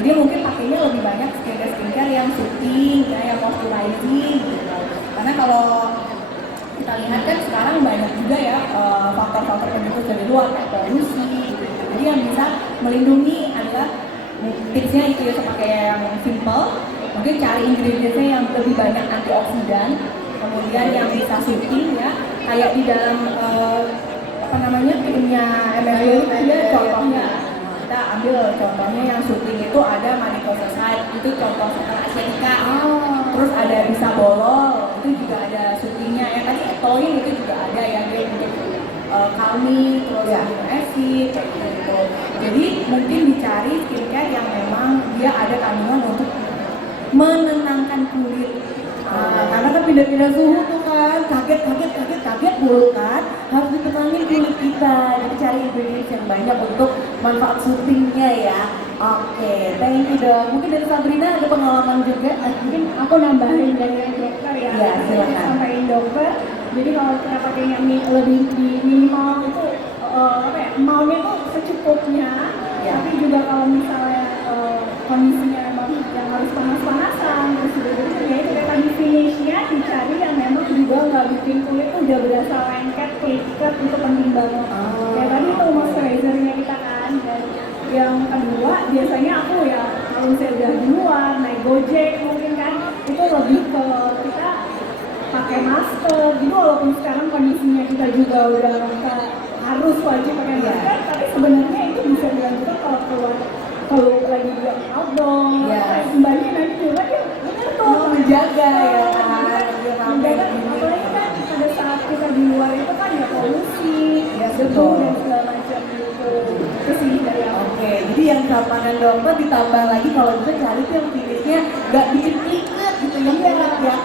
Jadi mungkin pakainya lebih banyak skincare yang soothing, ya, yang moisturizing gitu. Karena kalau kita lihat kan sekarang banyak juga ya faktor-faktor penyebab dari luar kayak polusi gitu. Jadi yang bisa melindungi adalah tipsnya itu ya pakai yang simple, mungkin cari ingredientsnya yang lebih banyak antioksidan, kemudian yang bisa soothing ya, kayak di dalam apa namanya krimnya MSG itu ada contohnya. Kita ambil contohnya yang soothing itu ada manicoside, itu contoh setelah acetica. Terus ada bisabolol, itu juga ada soothingnya. Yang tadi etoin itu juga ada ya, dia untuk calming, terus amino acid kayak gitu. Jadi mungkin dicari skincare yang memang dia ada kandungan untuk menenangkan kulit. Karena kan pindah-pindah suhu tuh kan, kaget mulu kan, harus ditenangin kulit kita. Jadi cari ingredients yang banyak untuk manfaat soothingnya ya. Oke, thank you dok. Mungkin dari Sabrina ada pengalaman juga. Mungkin aku nambahin dari dokter ya. Iya, silakan. Sampaikan dokter. Jadi kalau kita pakainya lebih di minimal itu apa ya? Maunya tuh secukupnya. Ya. Tapi juga kalau misalnya kondisinya emang yang harus panas-panasan terus juga ya itu kayak tadi finishnya dicari yang memang juga nggak bikin kulit tuh udah berasa lengket, keliket, itu penting banget. Kayak tadi tuh moisturizernya kita kan. Dan yang kedua biasanya aku ya kalau misalnya udah di luar naik gojek mungkin kan itu lebih ke kita pakai masker. Jadi walaupun sekarang kondisinya kita juga udah harus wajib pakai masker, tapi sebenarnya itu bisa dilanjutkan kalau keluar kalau lagi di outdoor, kembali nanti juga dia benar tuh menjaga ya kan, menjaga. Apalagi kan pada saat kita di luar itu kan ya polusi, ya debu betul. dan segala macam gitu. Itu sih dari aku. Oke, jadi yang sampanan dokter ditambah lagi kalau bisa cari tuh yang finishnya nggak bikin ikat gitu ya,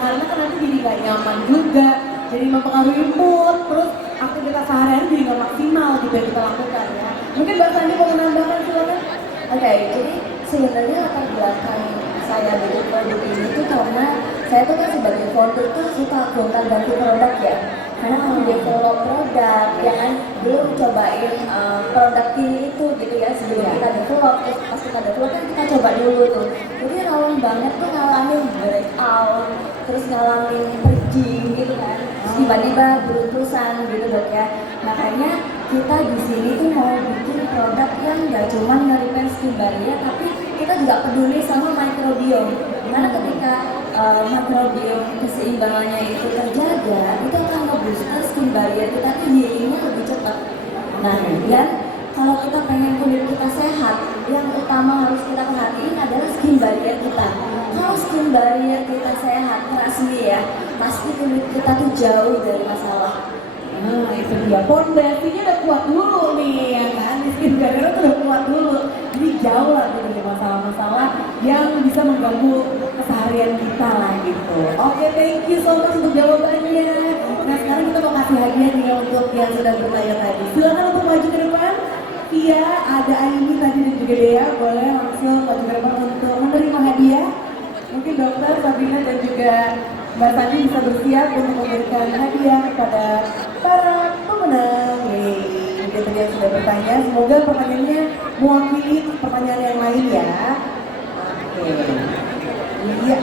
karena kan nanti jadi nggak nyaman juga, jadi mempengaruhi mood, terus aktivitas sehari-hari jadi nggak maksimal gitu yang kita lakukan ya. Mungkin Mbak Sandi mau menambahkan silakan. Oke, jadi sebenarnya latar belakang saya bikin produk ini tuh karena saya tuh kan sebagai founder tuh suka gonta-ganti produk ya. Karena kalau develop produk, ya kan belum cobain produk ini itu gitu ya sebelum kita develop. Terus pas kita develop kan kita coba dulu tuh. Jadi rawan banget tuh ngalamin breakout, terus ngalamin purging gitu kan. Terus tiba-tiba beruntusan gitu dok ya. Makanya kita di sini tuh mau bikin produk yang nggak cuma nge-repair skin barrier, tapi kita juga peduli sama microbiome. Karena ketika microbiome keseimbangannya itu terjaga, itu akan nge-booster skin barrier kita tuh healingnya lebih cepat. Nah, dan kalau kita pengen kulit kita sehat, yang utama harus kita perhatiin adalah skin barrier kita. Kalau skin barrier kita sehat, trust me ya, pasti kulit kita tuh jauh dari masalah. Nah itu dia, fondasinya udah kuat dulu nih ya kan, di skin barrier tuh udah kuat dulu, jadi jauh lah gitu dari masalah-masalah yang bisa mengganggu keseharian kita lah gitu. Oke, thank you so much untuk jawabannya. Nah sekarang kita mau kasih hadiah nih untuk yang sudah bertanya tadi. Silakan untuk maju ke depan. Via, ada Aini tadi dan juga Dea, boleh langsung maju ke depan untuk menerima hadiah. Mungkin dokter, Sabrina dan juga Mbak Sandi bisa bersiap untuk memberikan hadiah kepada para pemenang. Itu tadi yang sudah bertanya. Semoga pertanyaannya mewakili pertanyaan yang lain ya. Oke. Iya.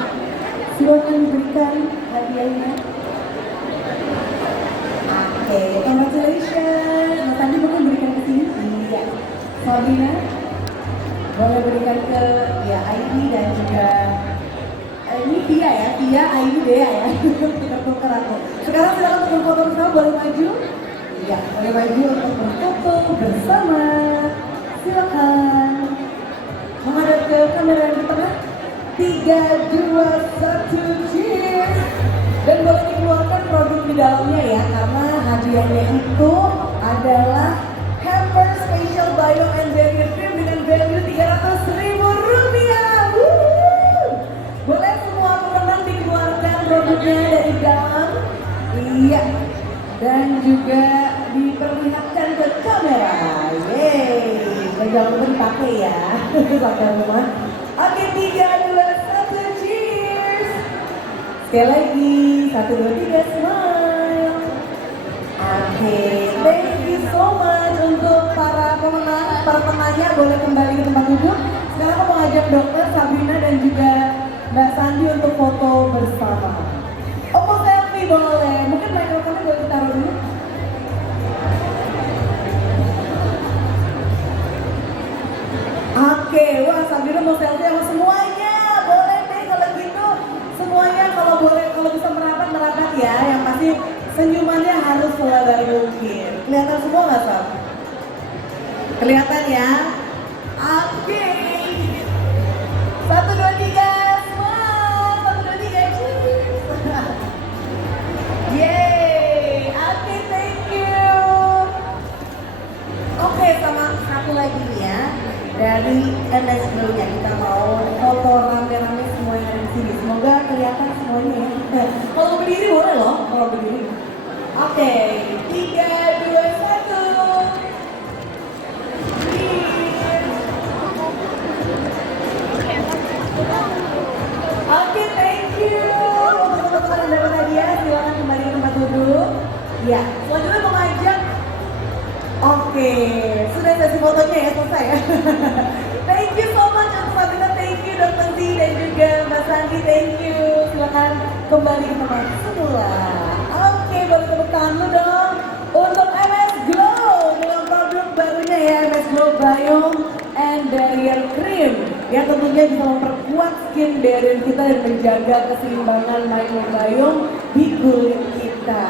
Silakan diberikan hadiahnya. Oke, congratulations. Mbak Sandi mungkin berikan ke sini. Iya. Sabrina, boleh berikan ke ya Aini dan juga ini Tia ya, Tia, Aini, Dea ya. Kita tukar aku. Sekarang silakan untuk foto bersama, boleh maju? Iya, boleh maju untuk berfoto bersama. Silakan. Menghadap ke kamera yang di tengah. 3, 2, 1, cheers. Dan boleh dikeluarkan produk di dalamnya ya, karena hadiahnya itu adalah Hampers Facial Bio and Barrier Cream dengan value Rp300.000. Boleh semua pemenang dikeluarkan produknya dari dalam. Iya. Dan juga diperlihatkan ke kamera. Yeay. Dan jangan lupa dipakai ya. Pakai rumah. Oke, 3, 2, 1, cheers. Sekali lagi. 1, 2, 3, smile. Oke, thank you so much untuk para pemenang. Para penanya boleh kembali ke tempat duduk. Sekarang aku mau ngajak dokter Sabrina dan juga Mbak Sandi untuk foto bersama. Opo selfie. selfie boleh. Mungkin microphone boleh ditaruh dulu. Oke, wah Sabira mau selfie sama semuanya. Boleh deh kalau gitu. Semuanya kalau boleh, kalau bisa merapat ya. Yang pasti senyumannya harus selebar mungkin. Kelihatan semua nggak, Sab? Kelihatan ya? Oke. 1, 2, 3, smile. 1, 2, 3, cheese. Yeay. Oke, thank you. Oke, sama satu lagi nih ya. Dari MS Glow-nya kita mau foto rame-rame semua yang ada di sini. Semoga kelihatan semuanya ya. Kalau berdiri boleh loh, kalau berdiri. Oke, 3, 2, 1. Oke, thank you. Untuk teman-teman yang dapat hadiah, silakan kembali ke tempat duduk. Ya, selanjutnya mau ngajak. Oke, sudah sesi fotonya ya, selesai ya. Thank you so much untuk Sabina, thank you Dr. Z dan juga Mbak Sandi, thank you. Silakan kembali ke tempat semula. Oke, boleh tepuk tangan dulu dong untuk MS Glow dengan produk barunya ya, MS Glow Biome and Barrier Cream yang tentunya bisa memperkuat skin barrier kita dan menjaga keseimbangan microbiome di kulit kita.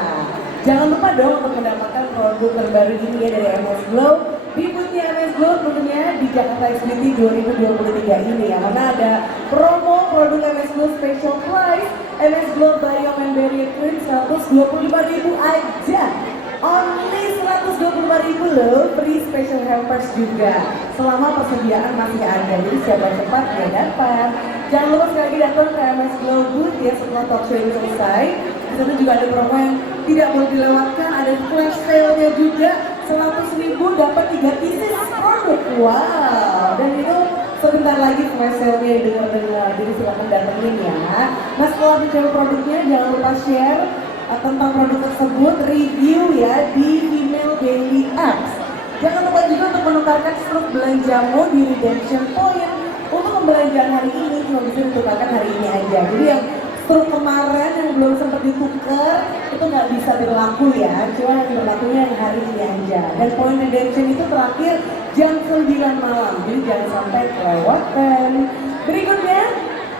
Jangan lupa dong untuk mendapatkan produk terbaru ini ya dari MS Glow di boothnya MS Glow tentunya di Jakarta Exhibition 2023 ini ya, karena ada promo produk MS Glow special price MS Glow Biome and Barrier Cream 125.000 aja. Only 125.000 loh, free special hampers juga selama persediaan masih ada, jadi siapa yang cepat ya dapat. Jangan lupa sekali lagi datang ke MS Glow booth ya setelah talk show ini selesai. Di sana juga ada promo yang tidak boleh dilewatkan, ada flash sale-nya juga 100.000 dapat 3 pieces produk. Wow, dan itu sebentar lagi flash sale-nya dengar-dengar, jadi silakan datengin ya. Nah setelah mencoba produknya jangan lupa share tentang produk tersebut, review ya di Female Daily Apps. Jangan lupa juga untuk menukarkan struk belanjamu di redemption point. Untuk pembelanjaan hari ini cuma bisa ditukarkan hari ini aja. Jadi yang struk kemarin yang belum sempat ditukar itu nggak bisa berlaku ya. Cuma yang berlakunya yang hari ini aja. Dan poin redemption itu terakhir jam 9 malam. Jadi jangan sampai kelewatan. Berikutnya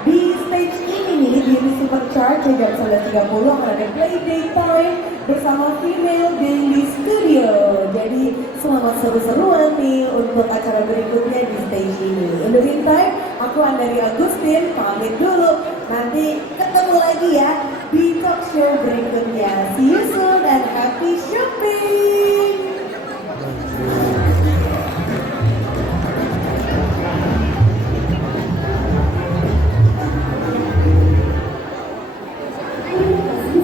di stage ini nih di Supercharge jam 9.30 akan ada play day time bersama Female Daily Studio. Jadi selamat seru-seruan nih untuk acara berikutnya di stage ini. In the meantime, aku Andari Agustin pamit dulu. Nanti ketemu lagi ya di talk show berikutnya. See you soon and happy shopping.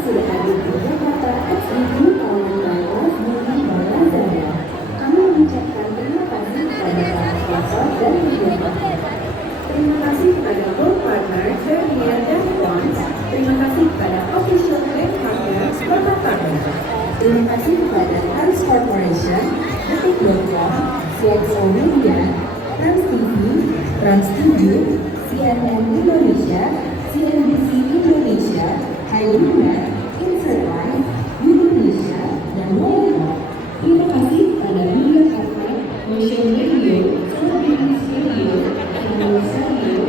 Sudah hadir di Jakarta Exhibition tahun Live Beauty by Lazada. Kami mengucapkan terima kasih kepada para sponsor dan media partner. Terima kasih kepada board partner Vernier dan Quants. Terima kasih kepada official brand partner Kota Partner. Terima kasih kepada Harris Corporation, Detik.com, CXO Media, Trans TV, Trans Studio, CNN Indonesia, CNBC Indonesia, Hayunda, Insert Life, Indonesia, dan Moira. Terima kasih pada Media Partner, Motion Radio, Television Radio, Channel Radio,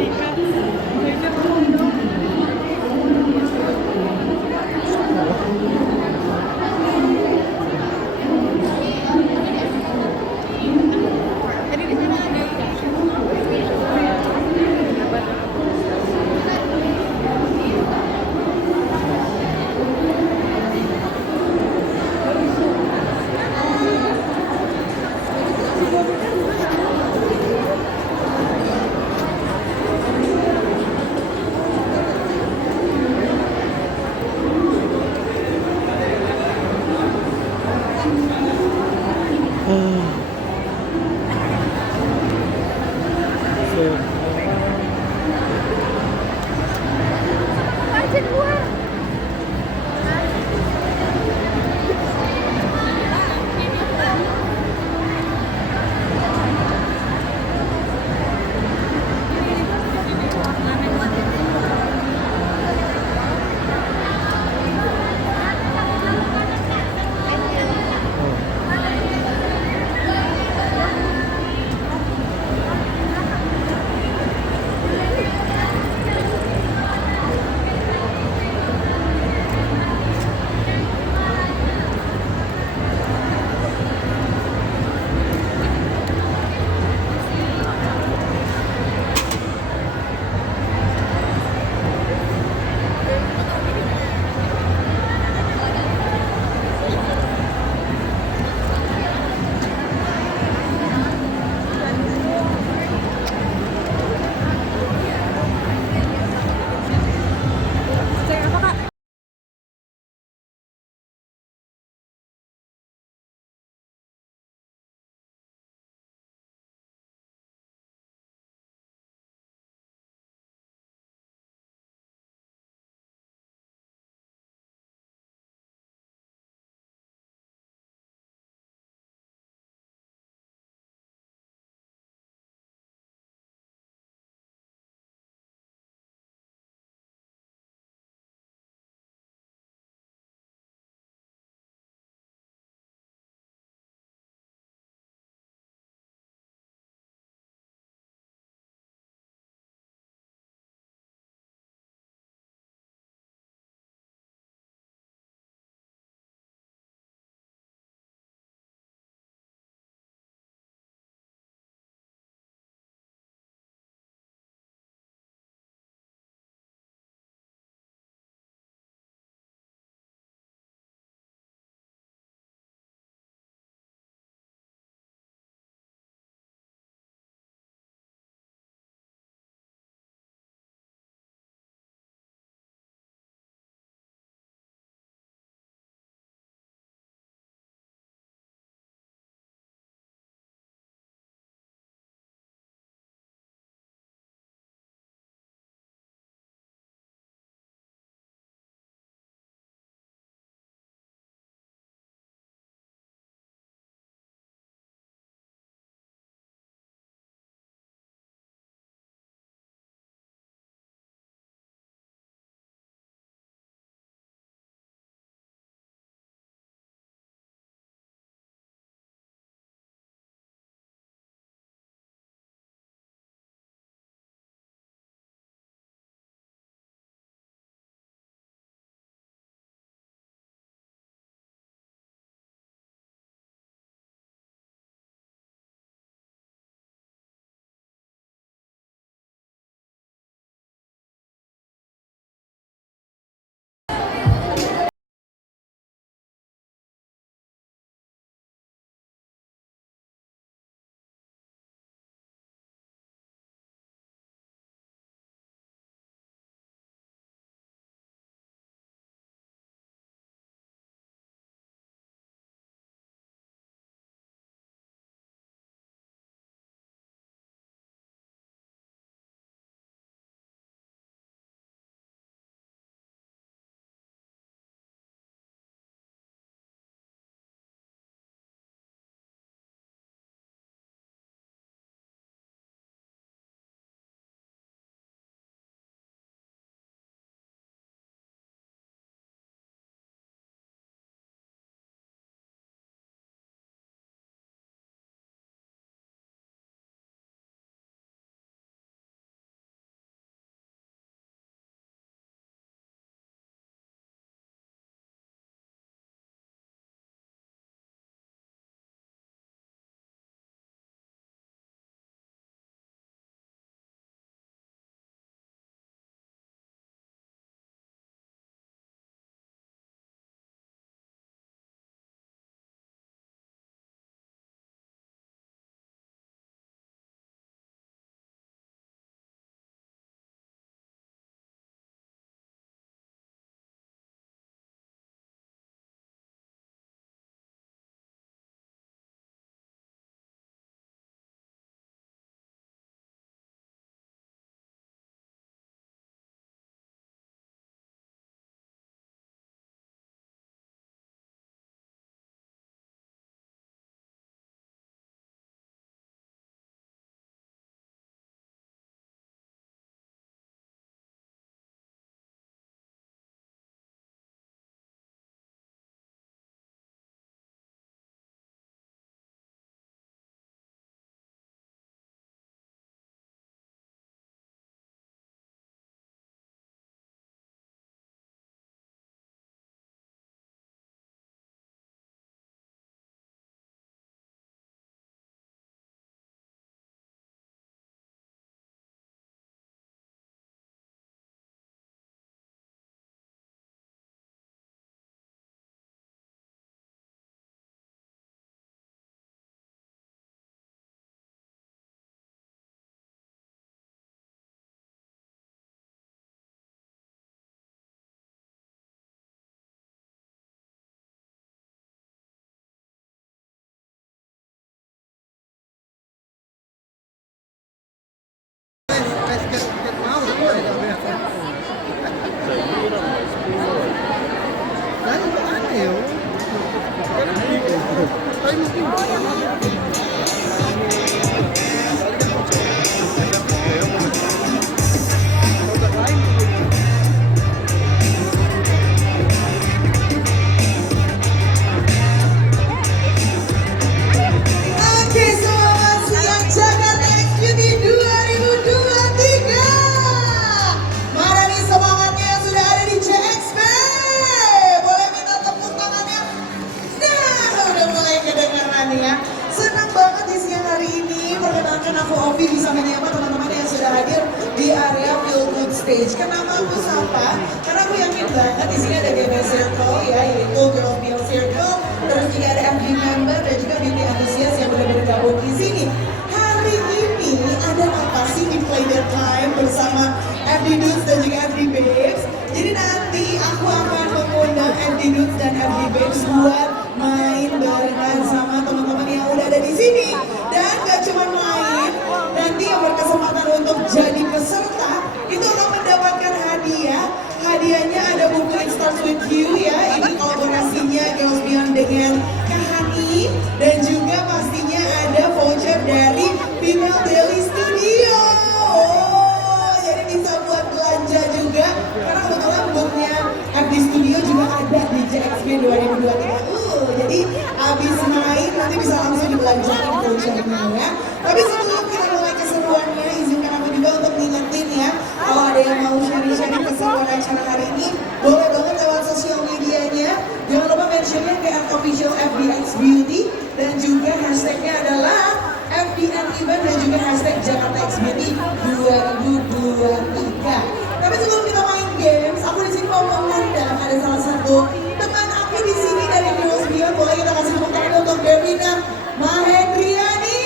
teman-teman ya. Senang banget di siang hari ini. Perkenalkan aku Ovi, bisa menyapa teman-teman yang sudah hadir di area Feel Good Stage. Kenapa aku sapa? Karena aku yakin banget di sini ada GB Circle ya, yaitu Girls Beyond Circle. Terus juga ada FB member dan juga beauty enthusiast yang udah bergabung di sini. Hari ini ada apa sih di Play That Time bersama FD Dudes dan juga FD Babes. Jadi nanti aku akan mengundang FD Dudes dan FD Babes buat main barengan sama teman-teman yang udah ada di sini. Dan gak cuma main, nanti yang berkesempatan untuk jadi peserta itu akan mendapatkan hadiah. Hadiahnya ada buku It Starts With You ya. Ini kolaborasinya Girls Beyond dengan Kahani. Dan juga pastinya ada voucher dari Female Daily Studio. Oh, jadi bisa buat belanja juga. Karena kebetulan booknya FD Studio juga ada di JXP 2023. Jadi abis main nanti bisa langsung dibelanjain vouchernya ya. Tapi sebelum kita mulai keseruannya, izinkan aku juga untuk ngingetin ya. Kalau ada yang mau sharing-sharing keseruan acara hari ini, boleh banget lewat sosial medianya. Jangan lupa mentionnya ke @official FDX Beauty dan juga hashtagnya adalah FDN Event dan juga hashtag Jakarta X Beauty 2023. Tapi sebelum kita main games, aku di sini mau mengundang ada salah satu teman aku di sini dari Girls Beyond. Boleh kita kasih tepuk tangan untuk Devina Mahendriani.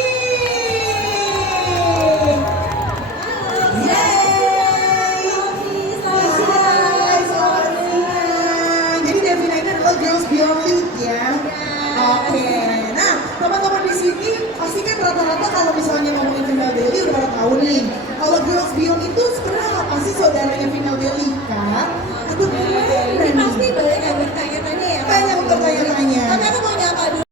Yeay! Hai, selamat siang. Jadi Devina ini adalah Girls Beyond Lead ya. Oke, nah teman-teman di sini pasti kan rata-rata kalau misalnya ngomongin Female Daily udah pada tahu nih. Kalau Girls Beyond itu sebenarnya apa sih saudaranya Female Daily kan? Atau gimana? Ini pasti banyak yang bertanya-tanya ya. Banyak bertanya-tanya. Tapi aku mau nyapa dulu.